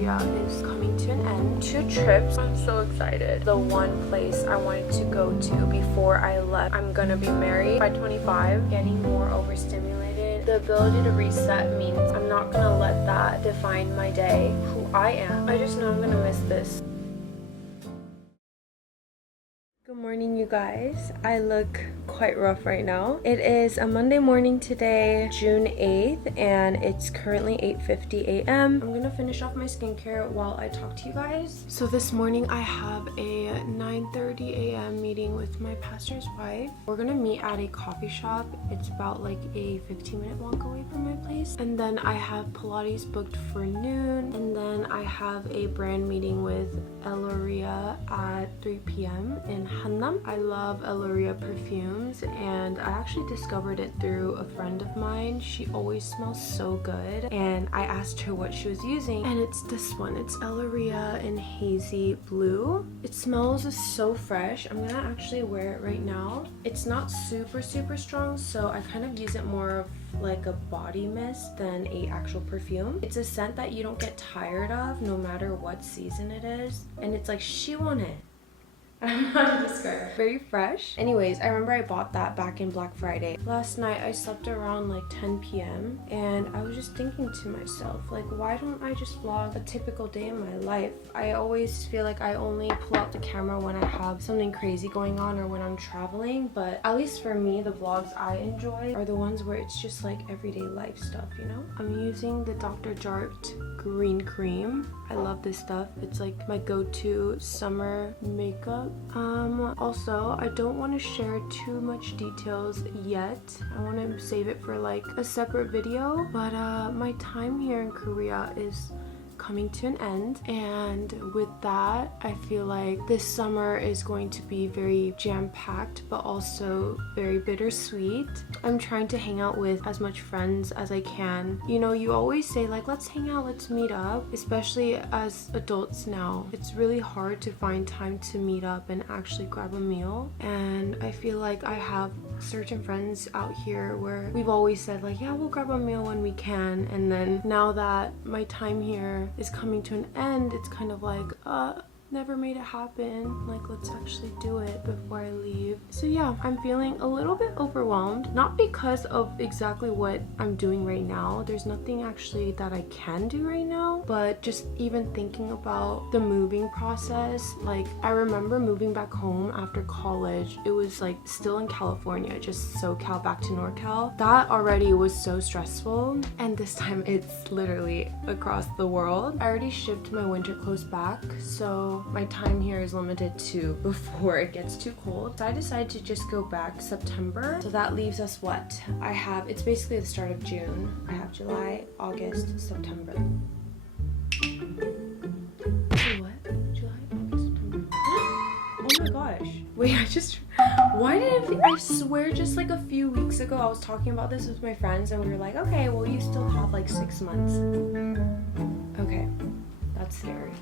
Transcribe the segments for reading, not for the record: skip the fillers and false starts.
Korea is coming to an end. 2 trips. I'm so excited. The one place I wanted to go to before I left. I'm gonna be married by 25. Getting more overstimulated. The ability to reset means I'm not gonna let that define my day, who I am. I just know I'm gonna miss this. Good morning, you guys. I look quite rough right now. It is a Monday morning today, June 8th, and it's currently 8:50 a.m. I'm gonna finish off my skincare while I talk to you guys. So this morning I have a 9:30 a.m. meeting with my pastor's wife. We're gonna meet at a coffee shop. It's about like a 15-minute walk away from my place. And then I have Pilates booked for noon. And then I have a brand meeting with Eloria at 3 p.m. in Hannam. I love Eloria perfumes, and I actually discovered it through a friend of mine. She always smells so good, and I asked her what she was using, and it's this one. It's Eloria in Hazy Blue. It smells so fresh. I'm gonna actually wear it right now. It's not super strong, so I kind of use it more of like a body mist than a actual perfume. It's a scent that you don't get tired of no matter what season it is, and it's like she want it. I don't know how to describe it. Very fresh. Anyways, I remember I bought that back in Black Friday. Last night I slept around like 10 p.m. and I was just thinking to myself, like, why don't I just vlog a typical day in my life? I always feel like I only pull out the camera when I have something crazy going on or when I'm traveling, but at least for me, the vlogs I enjoy are the ones where it's just like everyday life stuff, you know? I'm using the Dr. Jart green cream. I love this stuff. It's like my go-to summer makeup. Also, I don't want to share too much details yet. I want to save it for like a separate video, but my time here in Korea is coming to an end, and with that I feel like this summer is going to be very jam-packed but also very bittersweet. I'm trying to hang out with as much friends as I can. You know, you always say like, let's hang out, let's meet up, especially as adults now. It's really hard to find time to meet up and actually grab a meal, and I feel like I have certain friends out here where we've always said like, yeah, we'll grab a meal when we can, and then now that my time here is coming to an end, it's kind of like, never made it happen. Like, let's actually do it before I leave. So yeah, I'm feeling a little bit overwhelmed, not because of exactly what I'm doing right now. There's nothing actually that I can do right now, but just even thinking about the moving process. Like, I remember moving back home after college. It was like still in California, just SoCal back to NorCal. That already was so stressful, and this time it's literally across the world. I already shipped my winter clothes back, so my time here is limited to before it gets too cold. So I decided to just go back September. So that leaves us what? It's basically the start of June. I have July, August, September. Wait, what? July, August, September. Oh my gosh. Wait, I swear just like a few weeks ago I was talking about this with my friends and we were like, okay, well, you still have like 6 months. Okay, that's scary.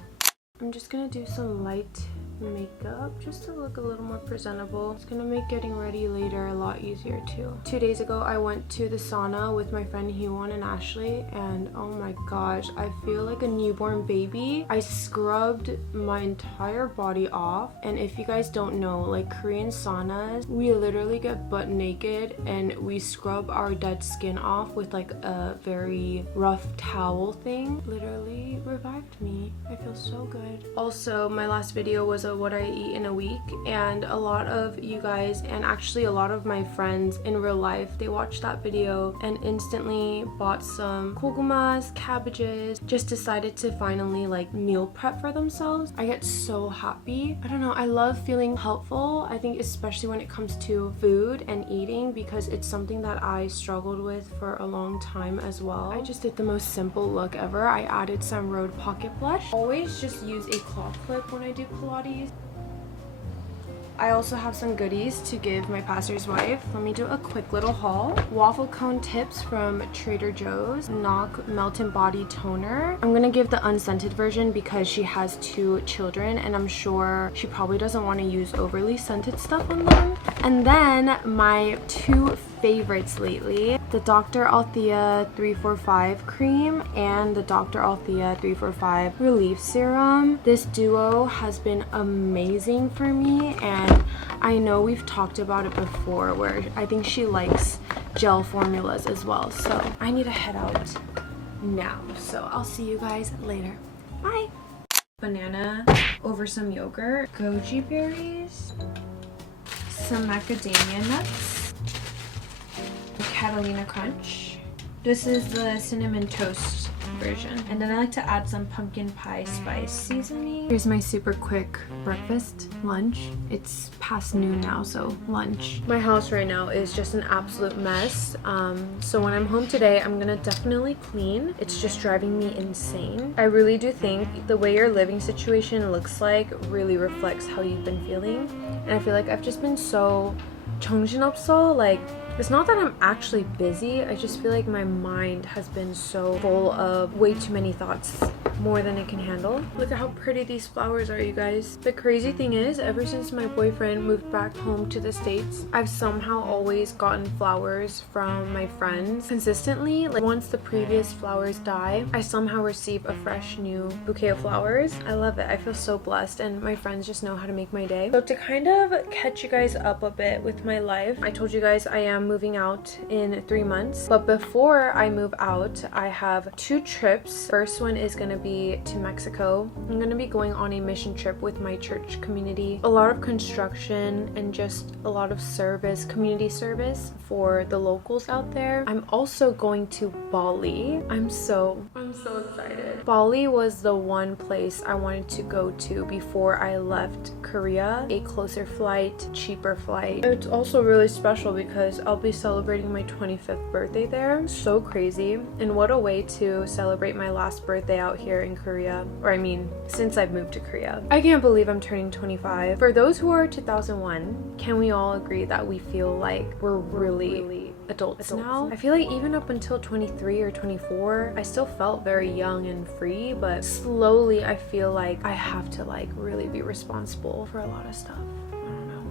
I'm just gonna do some light makeup just to look a little more presentable. It's gonna make getting ready later a lot easier too. 2 days ago I went to the sauna with my friend Hyewon and Ashley, and oh my gosh, I feel like a newborn baby. I scrubbed my entire body off, and if you guys don't know, like Korean saunas, we literally get butt naked and we scrub our dead skin off with like a very rough towel thing. Literally revived me. I feel so good. Also, my last video was what I eat in a week, and a lot of you guys, and actually a lot of my friends in real life, they watched that video and instantly bought some gogumas, cabbages, just decided to finally like meal prep for themselves. I get so happy. I don't know, I love feeling helpful. I think especially when it comes to food and eating, because it's something that I struggled with for a long time as well. I just did the most simple look ever. I added some Rhode pocket blush. Always just use a cloth clip when I do Pilates. I also have some goodies to give my pastor's wife. Let me do a quick little haul. Waffle cone tips from Trader Joe's. Knock Melt and Body Toner. I'm gonna give the unscented version because she has 2 children and I'm sure she probably doesn't want to use overly scented stuff on them. And then my 2 favorites lately. The Dr. Althea 345 cream and the Dr. Althea 345 relief serum. This duo has been amazing for me, and I know we've talked about it before where I think she likes gel formulas as well. So I need to head out now. So I'll see you guys later. Bye. Banana over some yogurt, goji berries, some macadamia nuts, Catalina Crunch. This is the cinnamon toast version. And then I like to add some pumpkin pie spice seasoning. Here's my super quick breakfast, lunch. It's past noon now, so lunch. My house right now is just an absolute mess. So when I'm home today, I'm gonna definitely clean. It's just driving me insane. I really do think the way your living situation looks like really reflects how you've been feeling. And I feel like I've just been so 정신없어, like, it's not that I'm actually busy, I just feel like my mind has been so full of way too many thoughts, more than it can handle. Look at how pretty these flowers are, you guys. The crazy thing is, ever since my boyfriend moved back home to the States, I've somehow always gotten flowers from my friends consistently. Like, once the previous flowers die, I somehow receive a fresh new bouquet of flowers. I love it. I feel so blessed, and my friends just know how to make my day. So to kind of catch you guys up a bit with my life, I told you guys I am moving out in 3 months, but before I move out, I have 2 trips. First one is gonna be to Mexico. I'm gonna be going on a mission trip with my church community. A lot of construction and just a lot of service, community service for the locals out there. I'm also going to Bali. I'm so excited. Bali was the one place I wanted to go to before I left Korea. A closer flight, cheaper flight. It's also really special because I'll be celebrating my 25th birthday there. So crazy. And what a way to celebrate my last birthday out here in Korea. Or I mean, since I've moved to Korea. I can't believe I'm turning 25. For those who are 2001, can we all agree that we feel like we're really adults now? I feel like even up until 23 or 24, I still felt very young and free, but slowly I feel like I have to like really be responsible for a lot of stuff.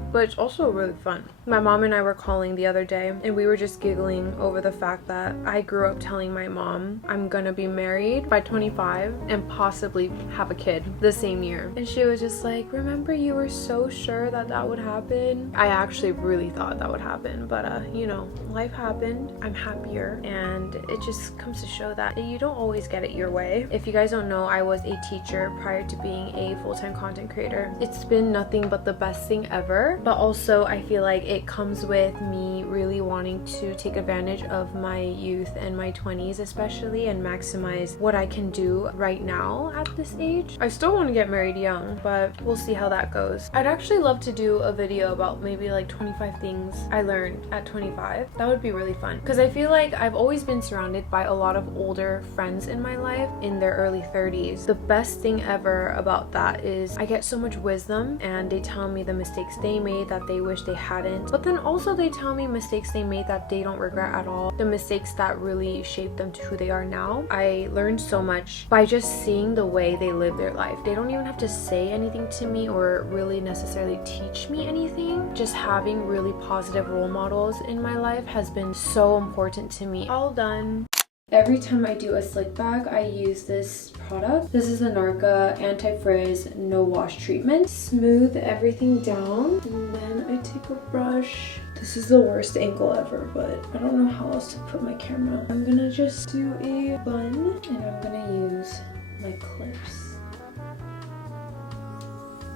But it's also really fun. My mom and I were calling the other day, and we were just giggling over the fact that I grew up telling my mom I'm gonna be married by 25 and possibly have a kid the same year. And she was just like, remember you were so sure that that would happen? I actually really thought that would happen, but you know, life happened. I'm happier, and it just comes to show that you don't always get it your way. If you guys don't know, I was a teacher prior to being a full-time content creator. It's been nothing but the best thing ever. But also I feel like it comes with me really wanting to take advantage of my youth and my 20s especially, and maximize what I can do right now at this age. I still want to get married young, but we'll see how that goes. I'd actually love to do a video about maybe like 25 things I learned at 25. That would be really fun, because I feel like I've always been surrounded by a lot of older friends in my life in their early 30s. The best thing ever about that is I get so much wisdom, and they tell me the mistakes they made that they wish they hadn't, but then also they tell me mistakes they made that they don't regret at all, the mistakes that really shaped them to who they are now. I learned so much by just seeing the way they live their life. They don't even have to say anything to me or really necessarily teach me anything. Just having really positive role models in my life has been so important to me. All done. Every time I do a slick bag, I use this product. This is the Narka Anti-Frizz No Wash Treatment. Smooth everything down, and then I take a brush. This is the worst angle ever, but I don't know how else to put my camera. I'm gonna just do a bun, and I'm gonna use my clips.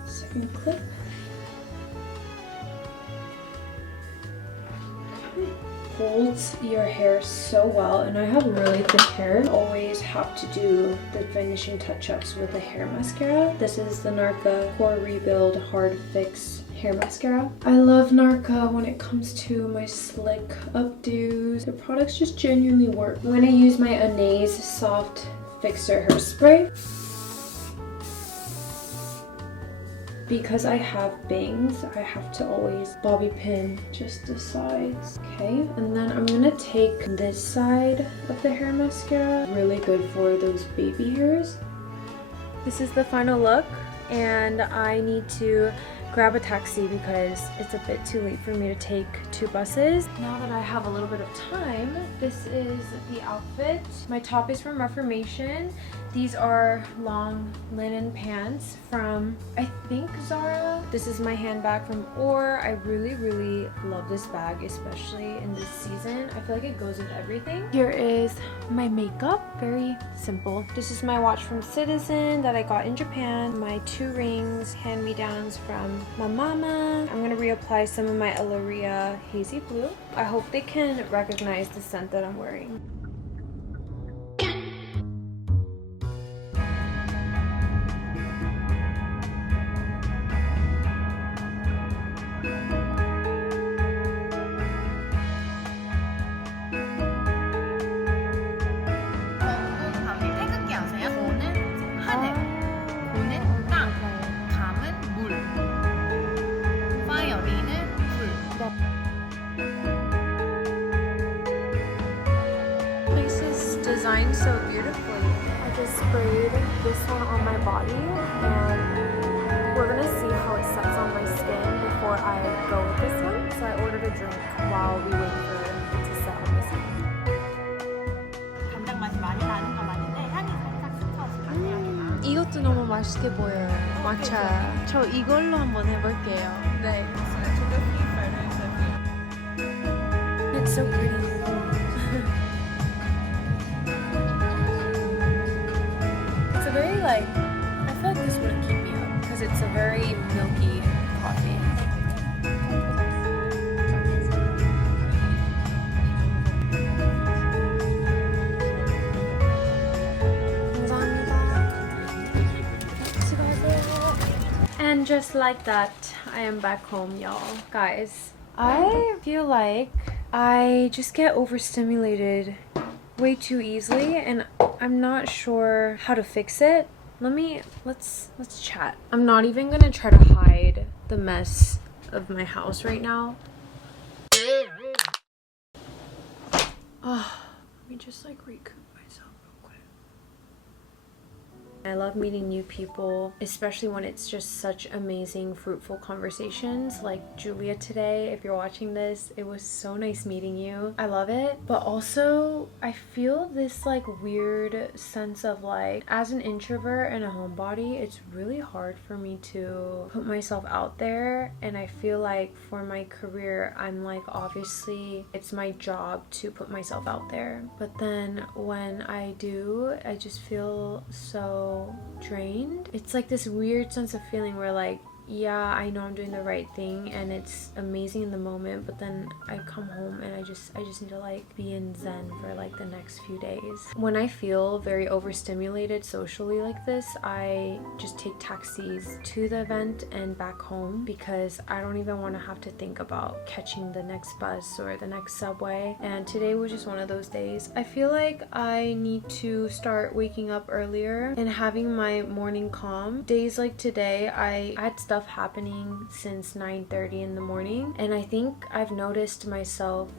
Second clip. Holds your hair so well, and I have really thick hair. I always have to do the finishing touch-ups with a hair mascara. This is the Narka Pore Rebuild Hard Fix hair mascara. I love Narka when it comes to my slick updos. The products just genuinely work. I'm gonna use my Anais Soft Fixer Hairspray. Because I have bangs, I have to always bobby pin just the sides. Okay, and then I'm gonna take this side of the hair mascara. Really good for those baby hairs. This is the final look, and I need to grab a taxi because it's a bit too late for me to take 2 buses. Now that I have a little bit of time, this is the outfit. My top is from Reformation. These are long linen pants from, I think, Zara. This is my handbag from Or. I really love this bag, especially in this season. I feel like it goes with everything. Here is my makeup, very simple. This is my watch from Citizen that I got in Japan. My 2 rings, hand-me-downs from my mama. I'm gonna reapply some of my Alleria Hazy Blue. I hope they can recognize the scent that I'm wearing. Designed so beautifully. I just sprayed this one on my body and we're gonna see how it sets on my skin before I go with this one. So I ordered a drink while we wait for it to set on my skin. 간장 맛이 많이 나는 거 맞는데 향이 살짝 스쳐서 이것도 너무 맛있게 보여요. matcha. 저 이걸로 한번 해볼게요. 네. It's so pretty. Very like, I feel like this wouldn't keep me up because it's a very milky coffee. And just like that, I am back home, y'all. Guys, I feel like I just get overstimulated way too easily and I'm not sure how to fix it. Let's chat. I'm not even gonna try to hide the mess of my house right now. Oh, let me just like recoup myself real quick. I love meeting new people, especially when it's just such amazing, fruitful conversations like Julia today. If you're watching this, it was so nice meeting you. I love it. But also, I feel this like weird sense of like, as an introvert and a homebody, it's really hard for me to put myself out there. And I feel like for my career, I'm like, obviously, it's my job to put myself out there. But then when I do, I just feel so drained. It's like this weird sense of feeling where like, yeah, I know I'm doing the right thing and it's amazing in the moment, but then I come home and I just need to like be in zen for like the next few days. When I feel very overstimulated socially like this, I just take taxis to the event and back home because I don't even want to have to think about catching the next bus or the next subway. And today was just one of those days. I feel like I need to start waking up earlier and having my morning calm. Days like today, I had stuff happening since 9:30 in the morning, and I think I've noticed myself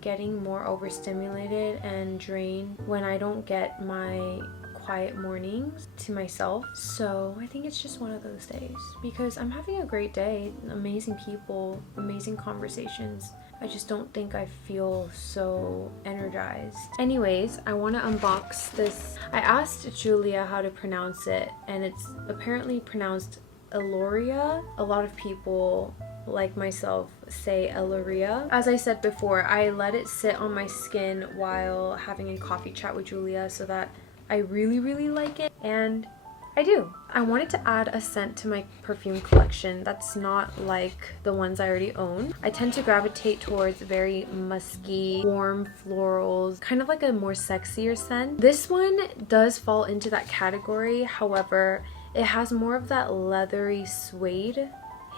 getting more overstimulated and drained when I don't get my quiet mornings to myself. So I think it's just one of those days because I'm having a great day, amazing people, amazing conversations. I just don't think I feel so energized. Anyways, I want to unbox this. I asked Julia how to pronounce it, and it's apparently pronounced Alleria. A lot of people like myself say Alleria. As I said before, I let it sit on my skin while having a coffee chat with Julia so that I really like it, and I do. I wanted to add a scent to my perfume collection that's not like the ones I already own. I tend to gravitate towards very musky, warm florals, kind of like a more sexier scent. This one does fall into that category, however, it has more of that leathery suede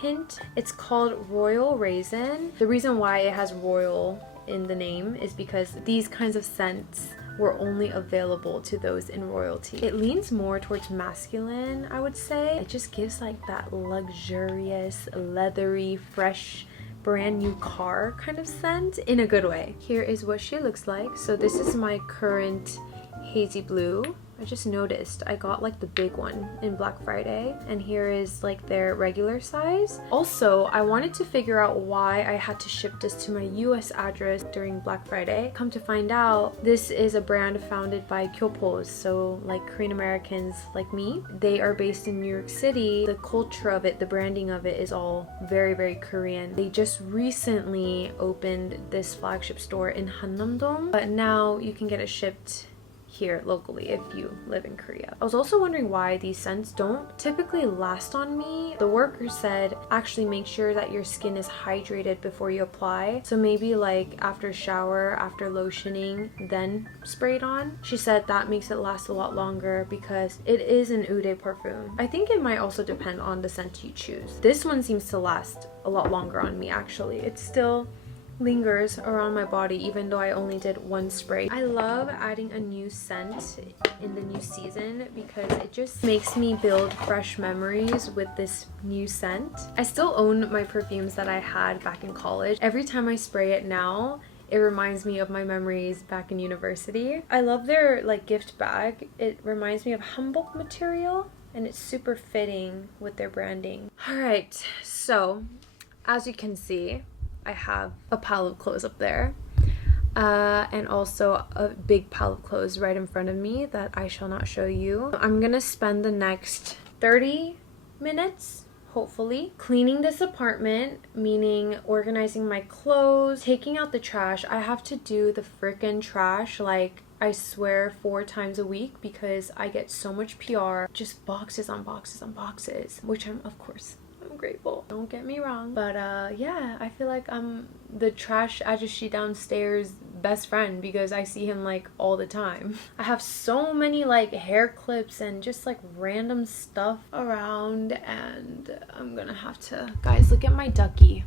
hint. It's called Royal Raisin. The reason why it has royal in the name is because these kinds of scents were only available to those in royalty. It leans more towards masculine, I would say. It just gives like that luxurious, leathery, fresh, brand new car kind of scent in a good way. Here is what she looks like. So this is my current hazy blue. I just noticed I got like the big one in Black Friday, and here is like their regular size. Also, I wanted to figure out why I had to ship this to my US address during Black Friday. Come to find out, this is a brand founded by Kyopos, so like Korean Americans like me. They are based in New York City. The culture of it, the branding of it is all very, very Korean. They just recently opened this flagship store in Hannam-dong, but now you can get it shipped here locally if you live in Korea. I was also wondering why these scents don't typically last on me. The worker said actually make sure that your skin is hydrated before you apply. So maybe like after shower, after lotioning, then spray it on. She said that makes it last a lot longer because it is an Ude perfume. I think it might also depend on the scent you choose. This one seems to last a lot longer on me actually. It's still lingers around my body even though I only did one spray. I love adding a new scent in the new season because it just makes me build fresh memories with this new scent. I still own my perfumes that I had back in college. Every time I spray it now, it reminds me of my memories back in university. I love their like gift bag. It reminds me of hanbok material and it's super fitting with their branding. Alright, so as you can see, I have a pile of clothes up there and also a big pile of clothes right in front of me that I shall not show you. I'm gonna spend the next 30 minutes hopefully cleaning this apartment, meaning organizing my clothes, taking out the trash. I have to do the freaking trash like I swear 4 times a week because I get so much PR, just boxes on boxes on boxes, which I'm grateful, don't get me wrong, but yeah, I feel like I'm the trash ajushi downstairs best friend because I see him like all the time. I have so many like hair clips and just like random stuff around, and I'm gonna have to, guys, look at my ducky.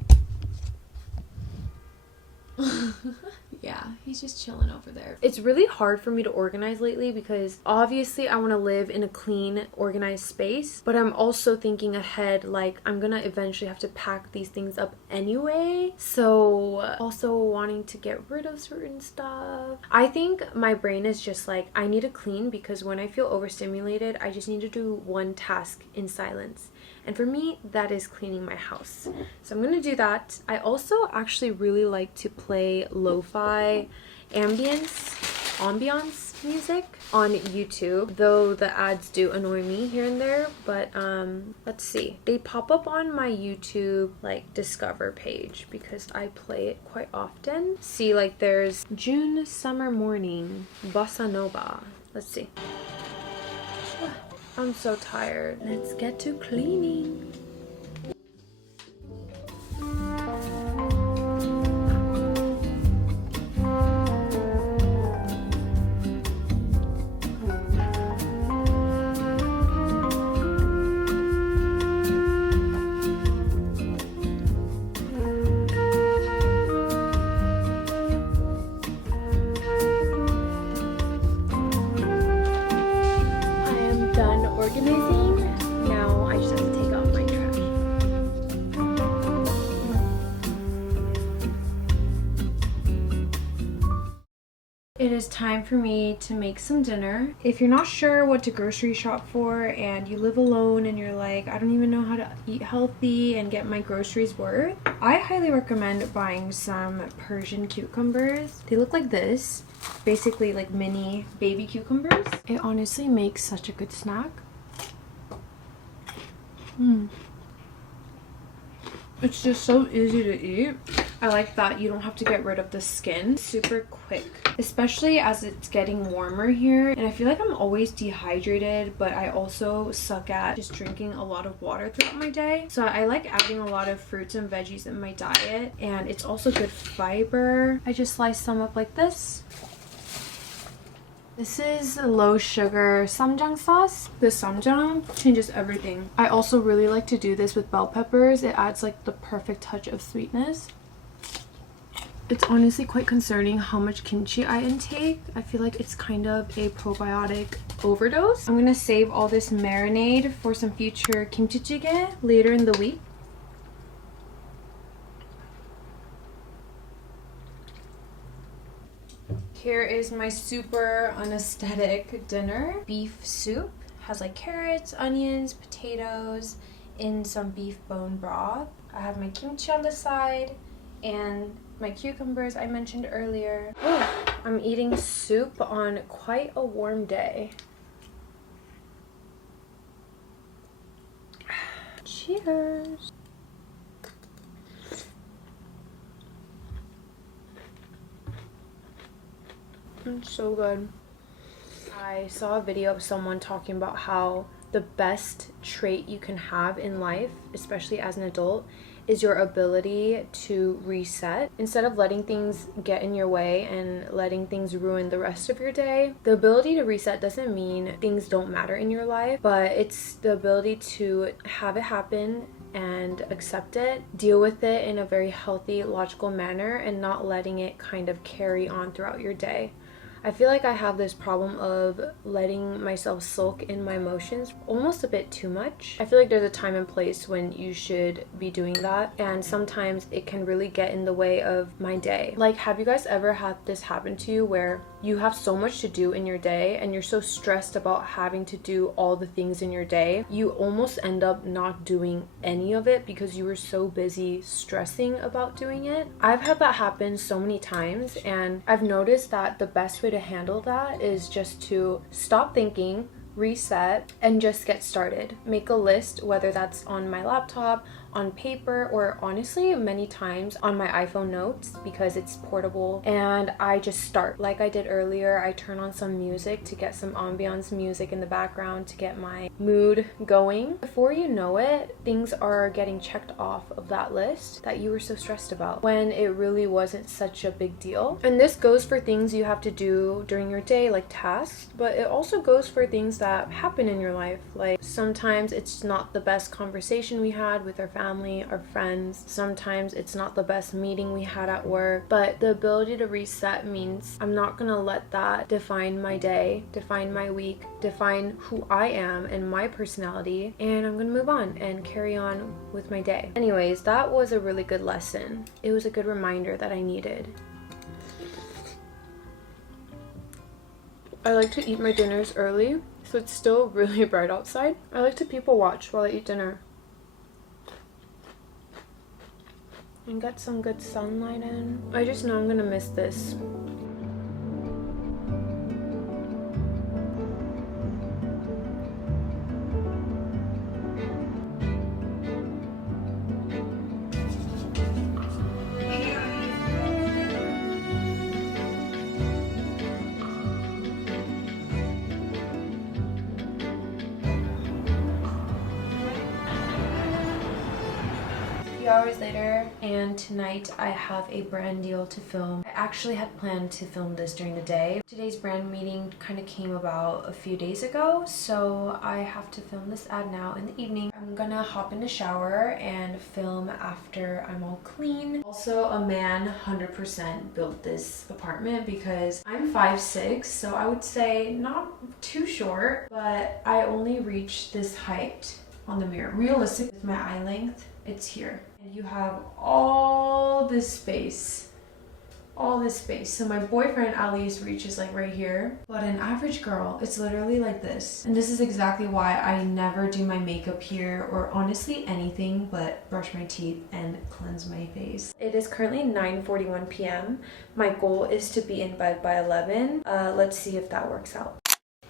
Yeah, he's just chilling over there. It's really hard for me to organize lately because obviously I want to live in a clean, organized space, but I'm also thinking ahead like I'm gonna eventually have to pack these things up anyway, so also wanting to get rid of certain stuff. I think my brain is just like, I need to clean because when I feel overstimulated, I just need to do one task in silence. And for me, that is cleaning my house. So I'm gonna do that. I also actually really like to play lo-fi ambiance music on YouTube, though the ads do annoy me here and there, but let's see. They pop up on my YouTube like discover page because I play it quite often. See, like there's June Summer Morning Bossa Nova. Let's see. I'm so tired. Let's get to cleaning. Organizing. Now I just have to take out my trash. It is time for me to make some dinner. If you're not sure what to grocery shop for and you live alone and you're like, I don't even know how to eat healthy and get my groceries worth, I highly recommend buying some Persian cucumbers. They look like this, basically like mini baby cucumbers. It honestly makes such a good snack. It's just so easy to eat. I like that you don't have to get rid of the skin. Super quick, especially as it's getting warmer here. And I feel like I'm always dehydrated, but I also suck at just drinking a lot of water throughout my day. So I like adding a lot of fruits and veggies in my diet, and it's also good fiber. I just slice some up like this. This is low sugar ssamjang sauce. The ssamjang changes everything. I also really like to do this with bell peppers. It adds like the perfect touch of sweetness. It's honestly quite concerning how much kimchi I intake. I feel like it's kind of a probiotic overdose. I'm gonna save all this marinade for some future kimchi jjigae later in the week. Here is my super unaesthetic dinner. Beef soup. Has like carrots, onions, potatoes in some beef bone broth. I have my kimchi on the side and my cucumbers I mentioned earlier. Ooh, I'm eating soup on quite a warm day. Cheers. It's so good. I saw a video of someone talking about how the best trait you can have in life, especially as an adult, is your ability to reset. Instead of letting things get in your way and letting things ruin the rest of your day, the ability to reset doesn't mean things don't matter in your life, but it's the ability to have it happen and accept it, deal with it in a very healthy, logical manner, and not letting it kind of carry on throughout your day. I feel like I have this problem of letting myself sulk in my emotions almost a bit too much. I feel like there's a time and place when you should be doing that, and sometimes it can really get in the way of my day. Like, have you guys ever had this happen to you where you have so much to do in your day and you're so stressed about having to do all the things in your day, you almost end up not doing any of it because you were so busy stressing about doing it? I've had that happen so many times, and I've noticed that the best way to handle that is just to stop thinking, reset, and just get started. Make a list, whether that's on my laptop, on paper, or honestly many times on my iPhone notes because it's portable, and I just start. Like I did earlier, I turn on some music to get some ambiance music in the background to get my mood going. Before you know it, things are getting checked off of that list that you were so stressed about when it really wasn't such a big deal. And this goes for things you have to do during your day, like tasks, but it also goes for things that happen in your life. Like sometimes it's not the best conversation we had with our family, our friends. Sometimes it's not the best meeting we had at work. But the ability to reset means I'm not gonna let that define my day, define my week, define who I am and my personality, and I'm gonna move on and carry on with my day. Anyways, that was a really good lesson. It was a good reminder that I needed. I like to eat my dinners early, so it's still really bright outside. I like to people watch while I eat dinner and get some good sunlight in. I just know I'm gonna miss this. Few hours later, and tonight I have a brand deal to film. I actually had planned to film this during the day. Today's brand meeting kind of came about a few days ago, so I have to film this ad now in the evening. I'm gonna hop in the shower and film after I'm all clean. Also, a man 100% built this apartment because I'm 5'6", so I would say not too short, but I only reach this height on the mirror. Realistic with my eye length, it's here. And you have all this space. So my boyfriend at least reaches like right here, but an average girl, it's literally like this. And this is exactly why I never do my makeup here, or honestly anything but brush my teeth and cleanse my face. It is currently 9:41 p.m. My goal is to be in bed by 11. Let's see if that works out.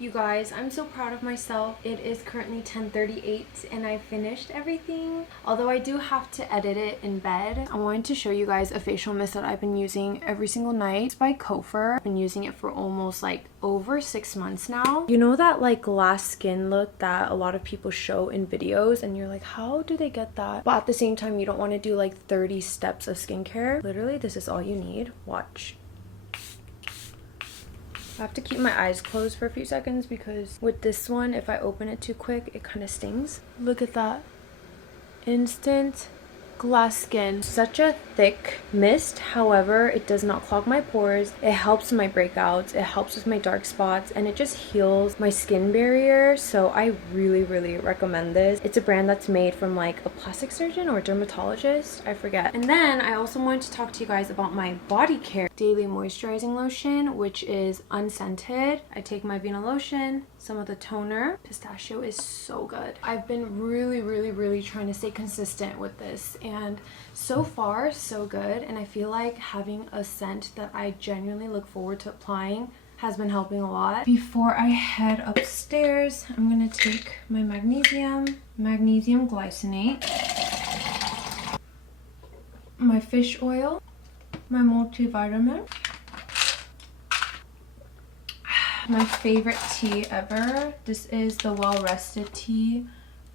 You guys, I'm so proud of myself. It is currently 10:38 and I finished everything. Although I do have to edit it in bed. I wanted to show you guys a facial mist that I've been using every single night. It's by Kofer. I've been using it for almost like over 6 months now. You know that like glass skin look that a lot of people show in videos and you're like, how do they get that? But at the same time, you don't want to do like 30 steps of skincare. Literally, this is all you need. Watch. I have to keep my eyes closed for a few seconds because with this one, if I open it too quick, it kind of stings. Look at that. Instant glass skin. Such a thick mist, however it does not clog my pores. It helps my breakouts, it helps with my dark spots, and it just heals my skin barrier. So I really recommend this. It's a brand that's made from like a plastic surgeon or a dermatologist, I forget. And then I also wanted to talk to you guys about my body care daily moisturizing lotion, which is unscented. I take my Vena lotion, some of the toner. Pistachio is so good. I've been really trying to stay consistent with this, and so far so good. And I feel like having a scent that I genuinely look forward to applying has been helping a lot. Before I head upstairs, I'm gonna take my magnesium glycinate, my fish oil, my multivitamin, my favorite tea ever. This is the Well Rested tea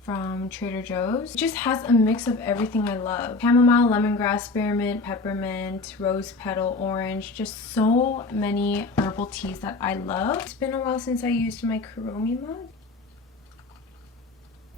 from Trader Joe's. It just has a mix of everything I love. Chamomile, lemongrass, spearmint, peppermint, rose petal, orange, just so many herbal teas that I love. It's been a while since I used my Kuromi mug.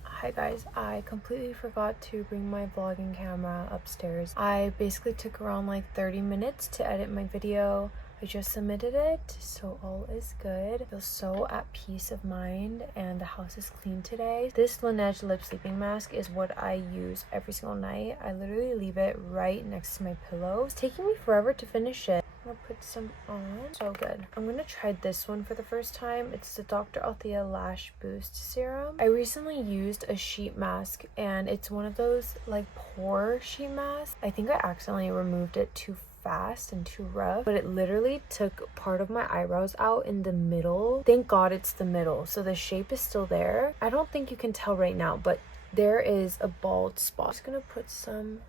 Hi guys, I completely forgot to bring my vlogging camera upstairs. I basically took around like 30 minutes to edit my video. I just submitted it, so all is good. I feel so at peace of mind, and the house is clean today. This Laneige lip sleeping mask is what I use every single night. I literally leave it right next to my pillow. It's taking me forever to finish it. I'm gonna put some on. So good. I'm gonna try this one for the first time. It's the Dr. Althea Lash Boost Serum. I recently used a sheet mask, and it's one of those like pore sheet masks. I think I accidentally removed it too fast and too rough, but it literally took part of my eyebrows out in the middle. Thank God it's the middle, so the shape is still there. I don't think you can tell right now, but there is a bald spot. I'm just gonna put some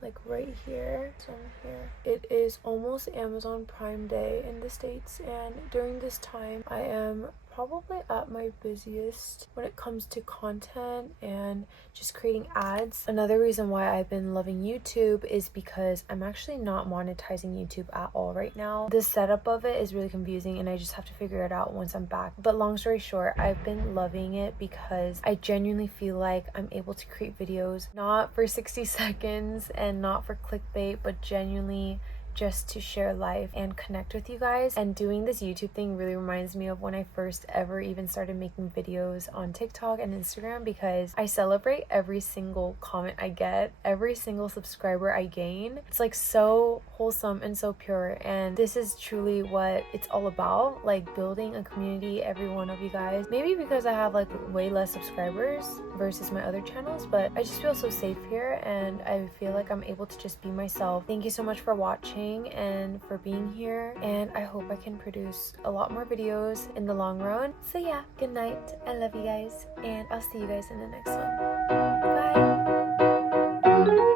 like right here, some here. It is almost Amazon Prime Day in the States, and during this time I am probably at my busiest when it comes to content and just creating ads. Another reason why I've been loving YouTube is because I'm actually not monetizing YouTube at all right now. The setup of it is really confusing, and I just have to figure it out once I'm back. But long story short, I've been loving it because I genuinely feel like I'm able to create videos not for 60 seconds and not for clickbait, but genuinely just to share life and connect with you guys. And doing this YouTube thing really reminds me of when I first ever even started making videos on TikTok and Instagram, because I celebrate every single comment I get, every single subscriber I gain. It's like so wholesome and so pure, and this is truly what it's all about, like building a community, every one of you guys. Maybe because I have like way less subscribers versus my other channels, but I just feel so safe here, and I feel like I'm able to just be myself. Thank you so much for watching and for being here, and I hope I can produce a lot more videos in the long run. So yeah, good night. I love you guys, and I'll see you guys in the next one. Bye.